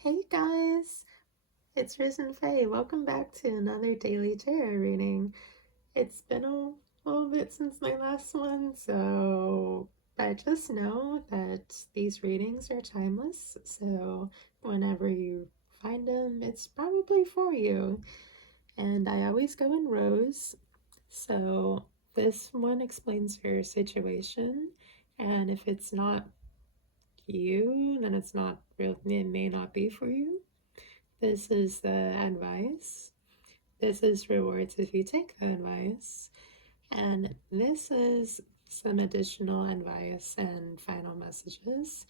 Hey guys, it's Risen Faye. Welcome back to another daily tarot reading. It's been a little bit since my last one, but just know that these readings are timeless. So whenever you find them, it's probably for you. And I always go in rows. So this one explains your situation, and if it's not you, then it's not real. It may not be for you. This is the advice. This is rewards if you take the advice. And this is some additional advice and final messages.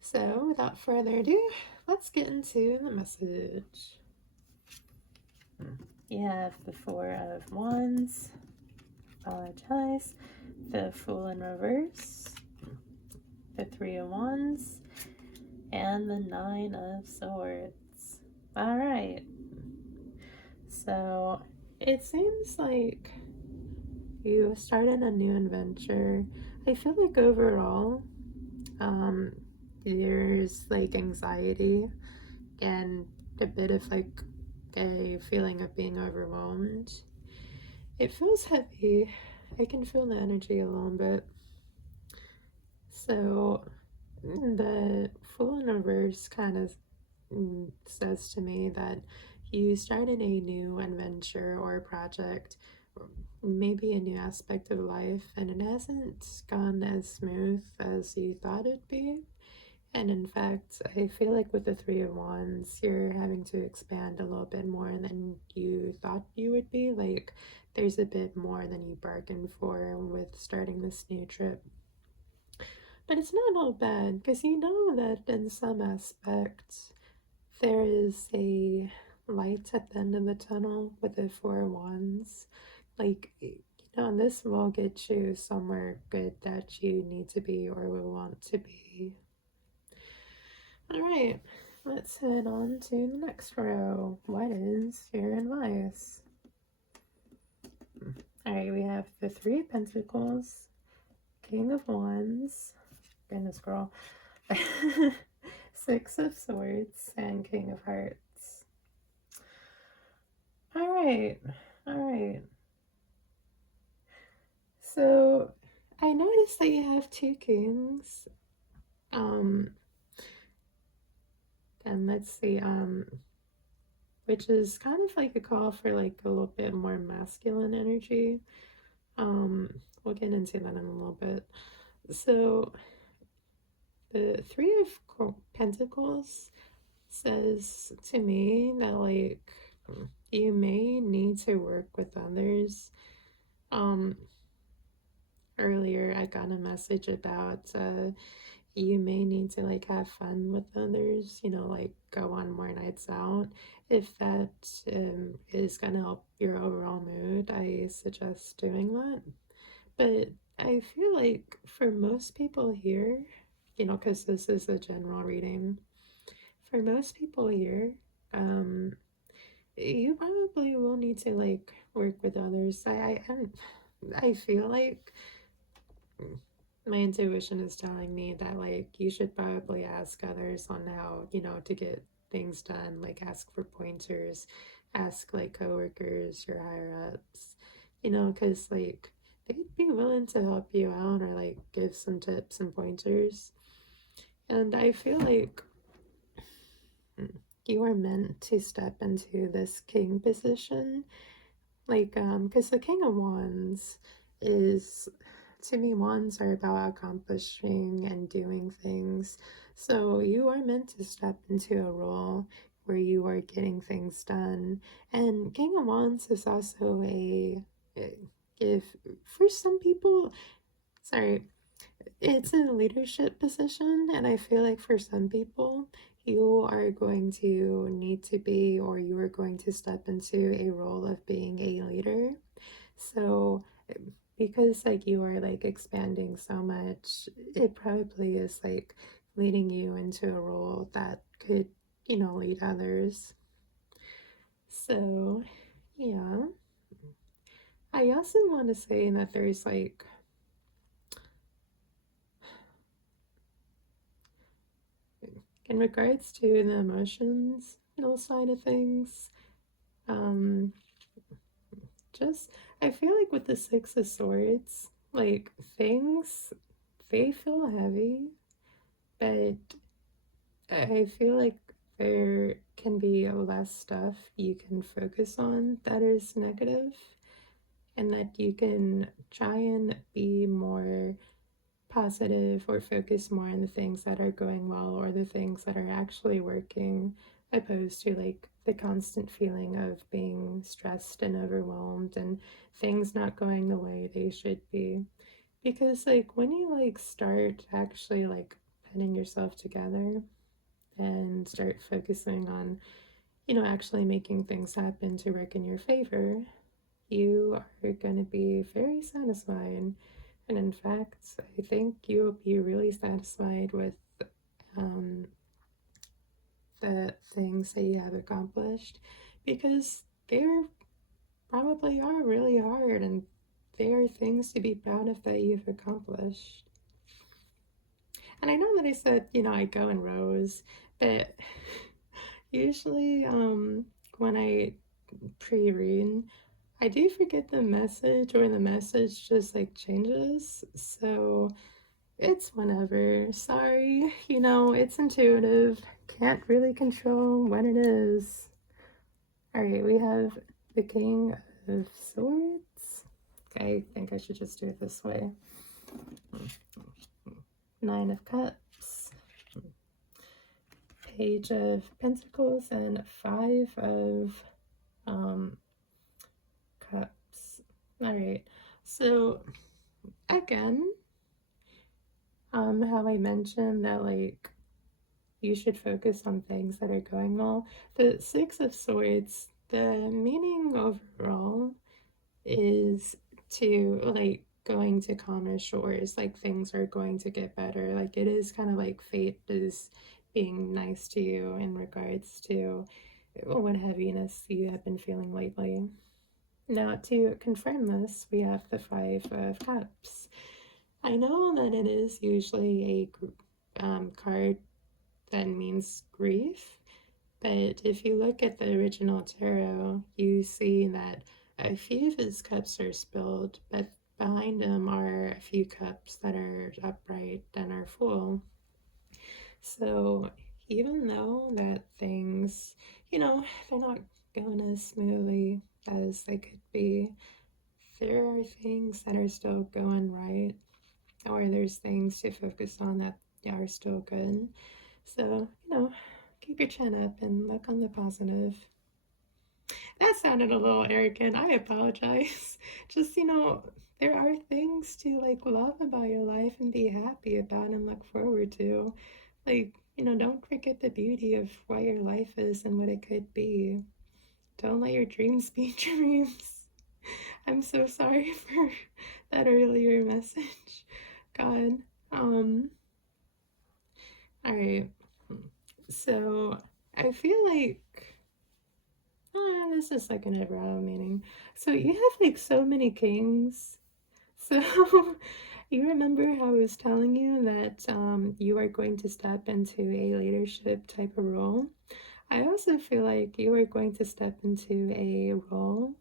So, without further ado, let's get into the message. You have the Four of Wands. Apologize. The Fool in reverse. The Three of Wands. And the Nine of Swords. Alright. So it seems like you started a new adventure. I feel like overall, there's like anxiety and a bit of like a feeling of being overwhelmed. It feels heavy. I can feel the energy a little bit. So the Fool in Reverse kind of says to me that you started a new adventure or project, or maybe a new aspect of life, and it hasn't gone as smooth as you thought it'd be. And in fact, I feel like with the Three of Wands, you're having to expand a little bit more than you thought you would be. Like, there's a bit more than you bargained for with starting this new trip. But it's not all bad, because you know that in some aspects, there is a light at the end of the tunnel with the Four of Wands. Like, this will get you somewhere good that you need to be or will want to be. Alright, let's head on to the next row. What is your advice? Alright, we have the Three of Pentacles, King of Wands, goodness girl, Six of Swords, and King of Hearts. Alright. So I noticed that you have two kings. And let's see, which is kind of like a call for like a little bit more masculine energy. We'll get into that in a little bit. So the Three of Pentacles says to me that like you may need to work with others. Earlier I got a message about you may need to like have fun with others, like go on more nights out. If that is gonna help your overall mood, I suggest doing that. But I feel like for most people here, because this is a general reading, for most people here, you probably will need to like work with others. I feel like my intuition is telling me that like you should probably ask others on how to get things done, like ask for pointers, ask like coworkers, your higher ups, because like they'd be willing to help you out or like give some tips and pointers. And I feel like you are meant to step into this king position, like because the King of Wands is, to me, wands are about accomplishing and doing things. So you are meant to step into a role where you are getting things done. And King of Wands is also if for some people, sorry, it's a leadership position, and I feel like for some people, you are going to need to be, or you are going to step into a role of being a leader. So, because like you are like expanding so much, it probably is like leading you into a role that could, lead others. So, yeah. I also want to say that there's like in regards to the emotions, side of things, um, just I feel like with the Six of Swords, like things, they feel heavy, but I feel like there can be less stuff you can focus on that is negative, and that you can try and be more positive or focus more on the things that are going well or the things that are actually working, opposed to like the constant feeling of being stressed and overwhelmed and things not going the way they should be. Because like when you like start actually like putting yourself together and start focusing on, actually making things happen to work in your favor, you are going to be very satisfied. And in fact, I think you'll be really satisfied with um, the things that you have accomplished, because they're probably are really hard, and they are things to be proud of that you've accomplished. And I know that I said, I go in rows, but usually when I pre-read, I do forget the message, or the message just like changes. So it's whenever. Sorry, it's intuitive. Can't really control when it is. Alright, we have the King of Swords. Okay, I think I should just do it this way. Nine of Cups. Page of Pentacles and Five of Cups. Alright, so again, how I mentioned that like you should focus on things that are going well. The Six of Swords, the meaning overall is to like going to calmer shores, like things are going to get better. Like it is kind of like fate is being nice to you in regards to what heaviness you have been feeling lately. Now, to confirm this, we have the Five of Cups. I know that it is usually a card that means grief, but if you look at the original tarot, you see that a few of his cups are spilled, but behind him are a few cups that are upright and are full. So even though that things, they're not going as smoothly as they could be, there are things that are still going right, or there's things to focus on that are still good. So, keep your chin up and look on the positive. That sounded a little arrogant. I apologize. Just, there are things to like love about your life and be happy about and look forward to. Like, don't forget the beauty of what your life is and what it could be. Don't let your dreams be dreams. I'm so sorry for that earlier message. God. All right. So I feel like this is like an eyebrow meaning. So you have like so many kings. So you remember how I was telling you that you are going to step into a leadership type of role? I also feel like you are going to step into a role.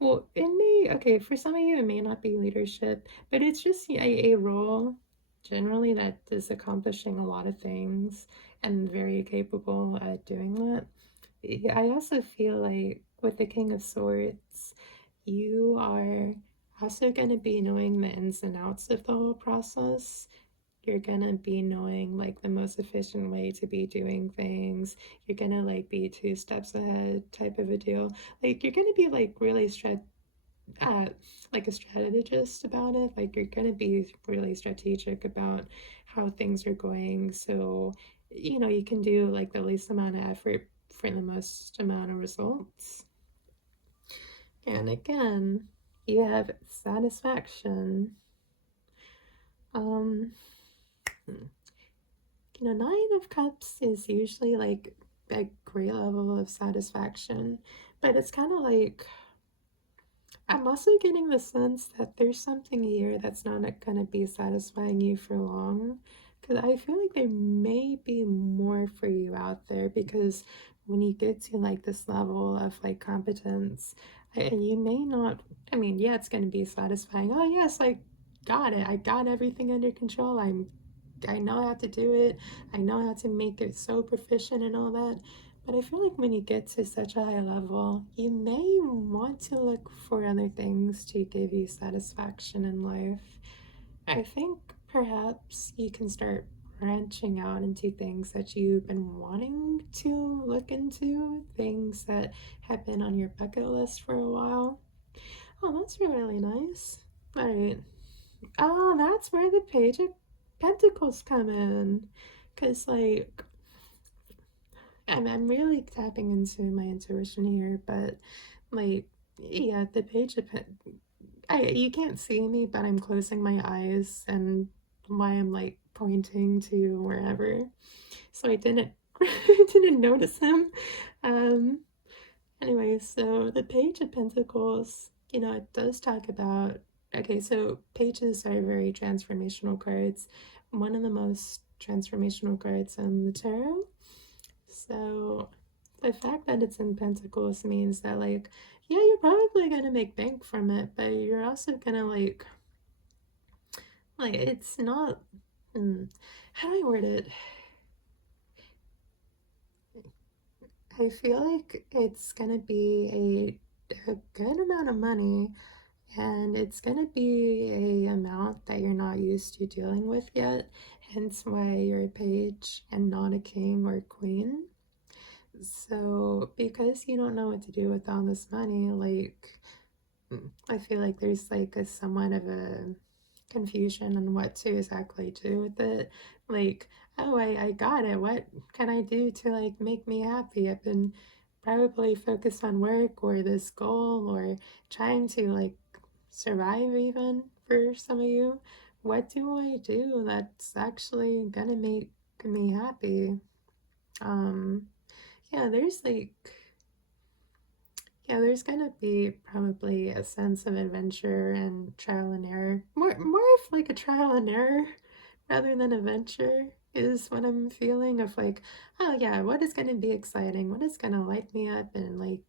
Well, it may, okay, for some of you, it may not be leadership, but it's just a role generally that is accomplishing a lot of things and very capable at doing that. I also feel like with the King of Swords, you are also going to be knowing the ins and outs of the whole process. You're going to be knowing like the most efficient way to be doing things. You're going to like be two steps ahead type of a deal. Like you're going to be like really like a strategist about it. Like you're going to be really strategic about how things are going, so you can do like the least amount of effort for the most amount of results. And again, you have satisfaction. Nine of Cups is usually like a great level of satisfaction, but it's kind of like I'm also getting the sense that there's something here that's not going to be satisfying you for long. because I feel like there may be more for you out there, because when you get to like this level of like competence, you may not, I mean, yeah, it's going to be satisfying. Oh yes, I got it, I got everything under control, I know how to do it, I know how to make it so proficient and all that. But I feel like when you get to such a high level, you may want to look for other things to give you satisfaction in life. I think perhaps you can start branching out into things that you've been wanting to look into, things that have been on your bucket list for a while. Oh, that's really nice. All right. Oh, that's where the Page of Pentacles come in. Because, like, I'm really tapping into my intuition here, but, like, yeah, the Page of you can't see me, but I'm closing my eyes, and why I'm like pointing to wherever. So I didn't I didn't notice him. Um anyway, so the Page of Pentacles, it does talk about, okay, so pages are very transformational cards. One of the most transformational cards in the tarot. So the fact that it's in Pentacles means that, like, yeah, you're probably gonna make bank from it, but you're also gonna like it's not, how do I word it? I feel like it's gonna be a good amount of money, and it's gonna be a amount that you're not used to dealing with yet, hence why you're a page and not a king or queen. So because you don't know what to do with all this money, like, I feel like there's like a somewhat of a confusion on what to exactly do with it. Like, oh, I got it. What can I do to like make me happy? I've been probably focused on work or this goal or trying to like survive, even for some of you. What do I do that's actually gonna make me happy? Um, yeah, there's gonna be probably a sense of adventure and trial and error. More of like a trial and error rather than adventure is what I'm feeling, of like, oh yeah, what is gonna be exciting? What is gonna light me up and like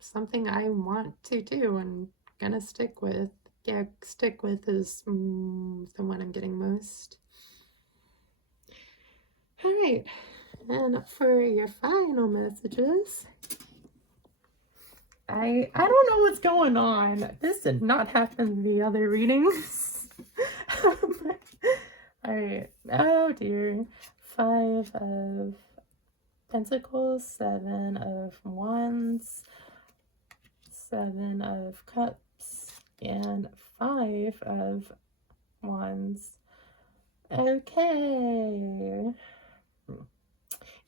something I want to do and gonna stick with. Yeah, stick with is the one I'm getting most. All right, and for your final messages, I don't know what's going on. This did not happen in the other readings. All right. Oh dear. 5 of Pentacles, 7 of Wands, 7 of Cups, and 5 of Wands. Okay.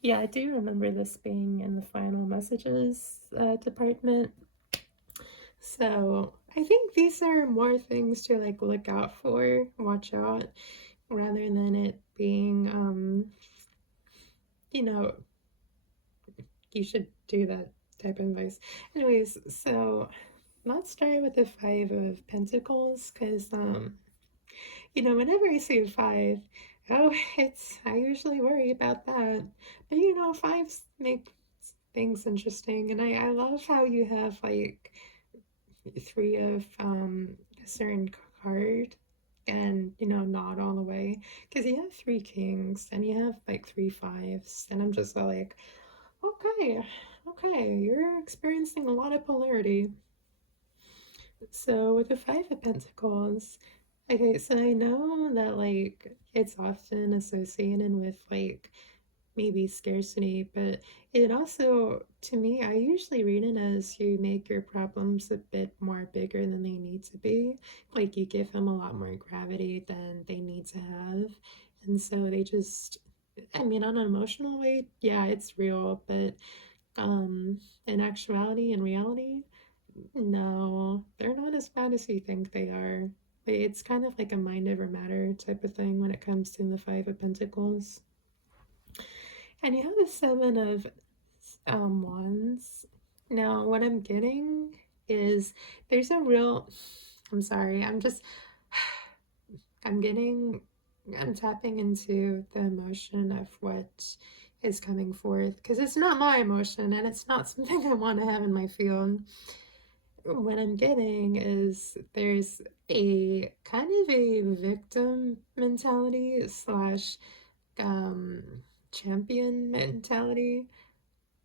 Yeah, I do remember this being in the final messages department. So I think these are more things to like look out for, watch out, rather than it being, you know, you should do that type of advice. Anyways, so let's start with the 5 of Pentacles, because, whenever I see a 5, oh, I usually worry about that. But, fives make things interesting, and I love how you have, like, 3 of a certain card, and not all the way, because you have 3 kings and you have like 3 fives, and I'm just like, okay, you're experiencing a lot of polarity. So with the 5 of Pentacles, okay, so I know that like it's often associated with like maybe scarcity, but it also, to me, I usually read it as you make your problems a bit more bigger than they need to be. Like you give them a lot more gravity than they need to have. And so they just, I mean, on an emotional way, yeah, it's real, but in actuality, in reality, no, they're not as bad as you think they are. It's kind of like a mind over matter type of thing when it comes to the 5 of Pentacles. And you have the 7 of Wands. Now, what I'm getting is there's a real, I'm sorry, I'm getting I'm tapping into the emotion of what is coming forth because it's not my emotion and it's not something I want to have in my field. What I'm getting is there's a kind of a victim mentality slash um, champion mentality.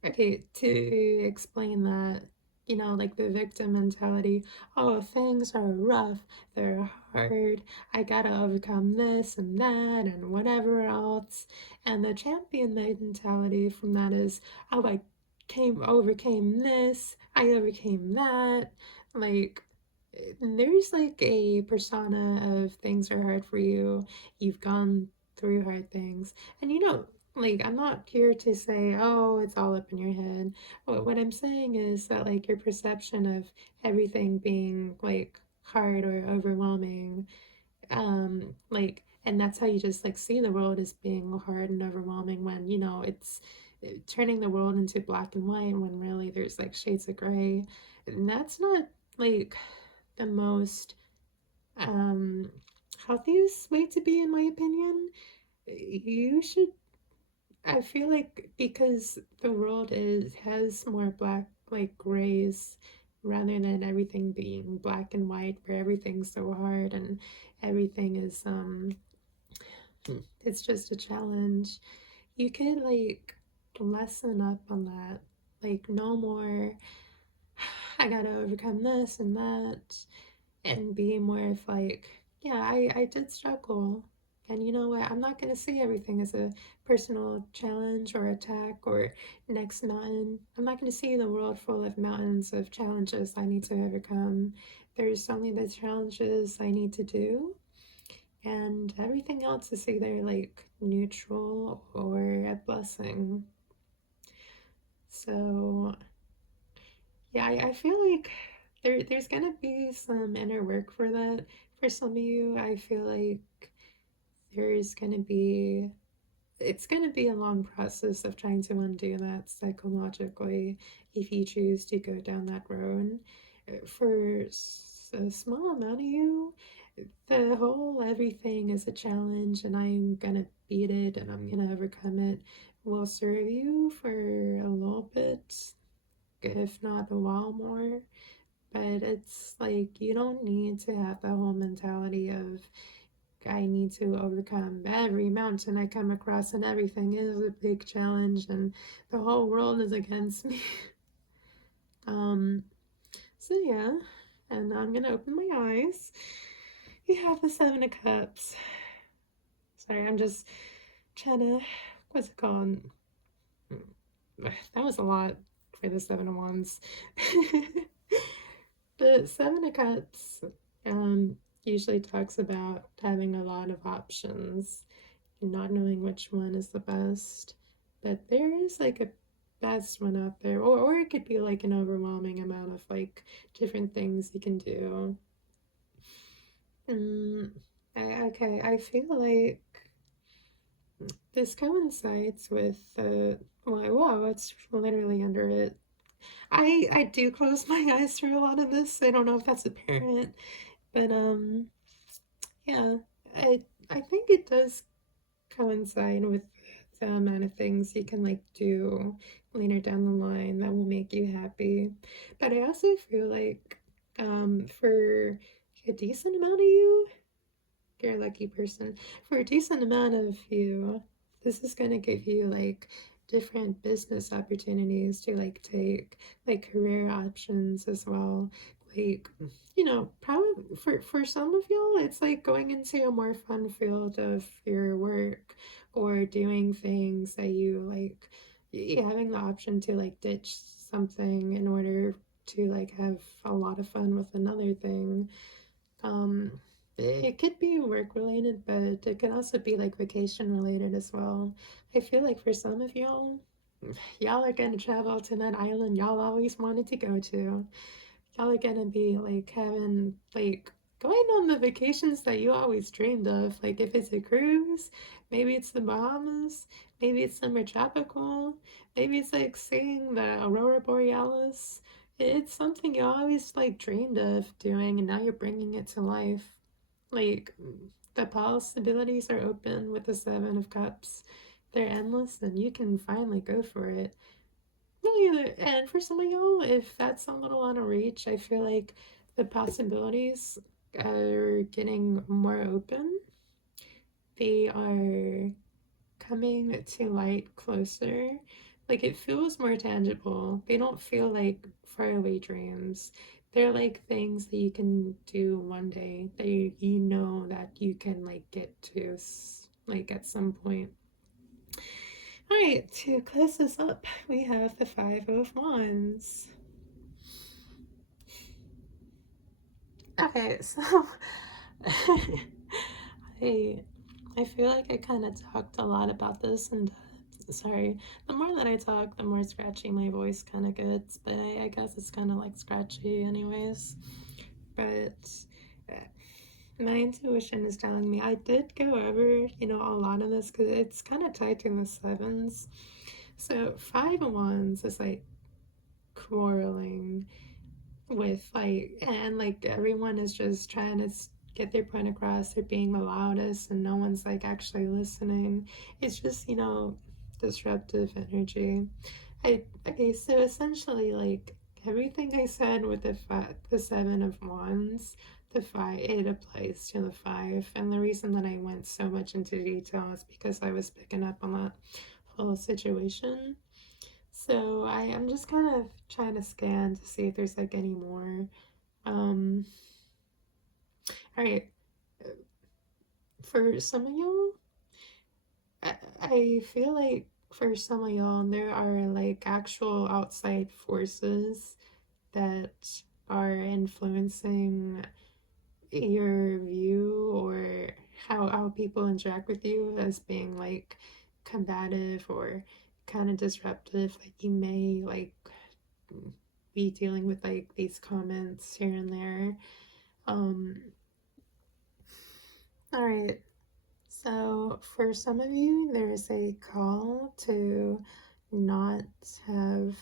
Okay, to explain that, like the victim mentality, oh, things are rough, they're hard, I gotta overcome this and that and whatever else. And the champion mentality from that is, oh, I overcame this, I overcame that. Like, there's like a persona of things are hard for you, you've gone through hard things, and like, I'm not here to say, oh, it's all up in your head. What I'm saying is that, like, your perception of everything being, like, hard or overwhelming, like, and that's how you just, like, see the world as being hard and overwhelming when, it's turning the world into black and white when really there's, like, shades of gray. And that's not, like, the most, um, healthiest way to be, in my opinion. You should I feel like because the world has more black like grays rather than everything being black and white where everything's so hard and everything is it's just a challenge. You could like lessen up on that. Like no more I gotta overcome this and that and be more of like, yeah, I did struggle. And you know what? I'm not going to see everything as a personal challenge or attack or next mountain. I'm not going to see the world full of mountains of challenges I need to overcome. There's only the challenges I need to do, and everything else is either like neutral or a blessing. So, yeah, I feel like there's gonna be some inner work for that. For some of you, I feel like there's gonna be it's gonna be a long process of trying to undo that psychologically if you choose to go down that road. For a small amount of you, the whole everything is a challenge and I'm gonna beat it and I'm gonna overcome it will serve you for a little bit, if not a while more. But it's like you don't need to have the whole mentality of I need to overcome every mountain I come across, and everything is a big challenge, and the whole world is against me. um, so yeah, and I'm gonna open my eyes. We have the Seven of Cups. Sorry, I'm just trying to. What's it called? That was a lot for the Seven of Wands. The Seven of Cups usually talks about having a lot of options and not knowing which one is the best. But there is like a best one out there, or it could be like an overwhelming amount of like different things you can do. Mm, okay, I feel like this coincides with the. Well, wow, it's literally under it. I do close my eyes through a lot of this. I don't know if that's apparent, but yeah, I think it does coincide with the amount of things you can like do later down the line that will make you happy. But I also feel like for a decent amount of you, you're a lucky person. For a decent amount of you, this is gonna give you like different business opportunities to like take, like career options as well. Like, probably for some of y'all, it's like going into a more fun field of your work or doing things that you like, having the option to like ditch something in order to like have a lot of fun with another thing. um it could be work related, but it can also be like vacation related as well. I feel like for some of y'all are gonna travel to that island y'all always wanted to go to. Y'all are gonna be like having like going on the vacations that you always dreamed of. Like if it's a cruise, maybe it's the Bahamas, maybe it's somewhere tropical, maybe it's like seeing the Aurora Borealis. It's something you always like dreamed of doing, and now you're bringing it to life. Like the possibilities are open with the Seven of Cups. They're endless, and you can finally go for it. Really, and for some of y'all, if that's a little out of reach, I feel like the possibilities are getting more open. They are coming to light closer. Like it feels more tangible. They don't feel like faraway dreams. They're like things that you can do one day that you know that you can like get to like at some point. All right, to close this up, we have the Five of Wands. Okay, so I I feel like I kind of talked a lot about this, and sorry, the more that I talk, the more scratchy my voice kind of gets, but I guess it's kind of like scratchy anyways. But uh, my intuition is telling me I did go over, a lot of this because it's kind of tied to the sevens. So Five of Wands is like quarreling with and like everyone is just trying to get their point across. They're being the loudest and no one's like actually listening. It's just disruptive energy. Okay, so essentially like everything I said with the Seven of Wands, the five, it applies to the five. And the reason that I went so much into detail is because I was picking up on that whole situation. So I am just kind of trying to scan to see if there's like any more. All right, for some of y'all, I feel like for some of y'all, there are like actual outside forces that are influencing your view or how people interact with you as being like combative or kind of disruptive. Like you may like be dealing with like these comments here and there. Um, all right. So for some of you, there's a call to not have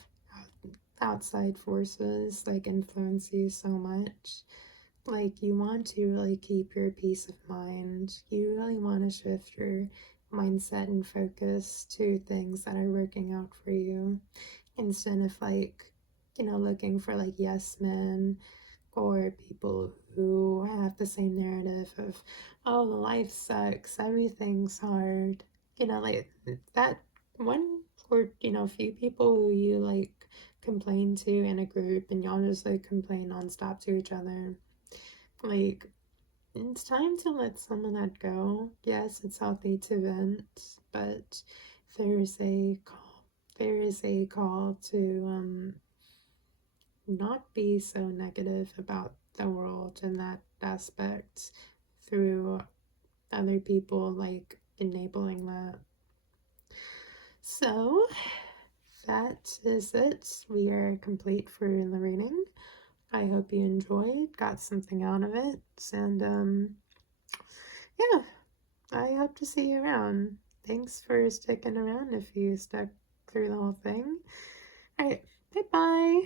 outside forces like influence you so much. Like you want to really keep your peace of mind. You really want to shift your mindset and focus to things that are working out for you instead of like, looking for like yes men or people who have the same narrative of, oh, life sucks, everything's hard. Like that one or, few people who you like complain to in a group and y'all just like complain nonstop to each other. Like, it's time to let some of that go. Yes, it's healthy to vent, but there is a call. There is a call to not be so negative about the world in that aspect through other people like enabling that. So that is it. We are complete for the reading. I hope you enjoyed, got something out of it, and yeah, I hope to see you around. Thanks for sticking around if you stuck through the whole thing. Alright, bye bye.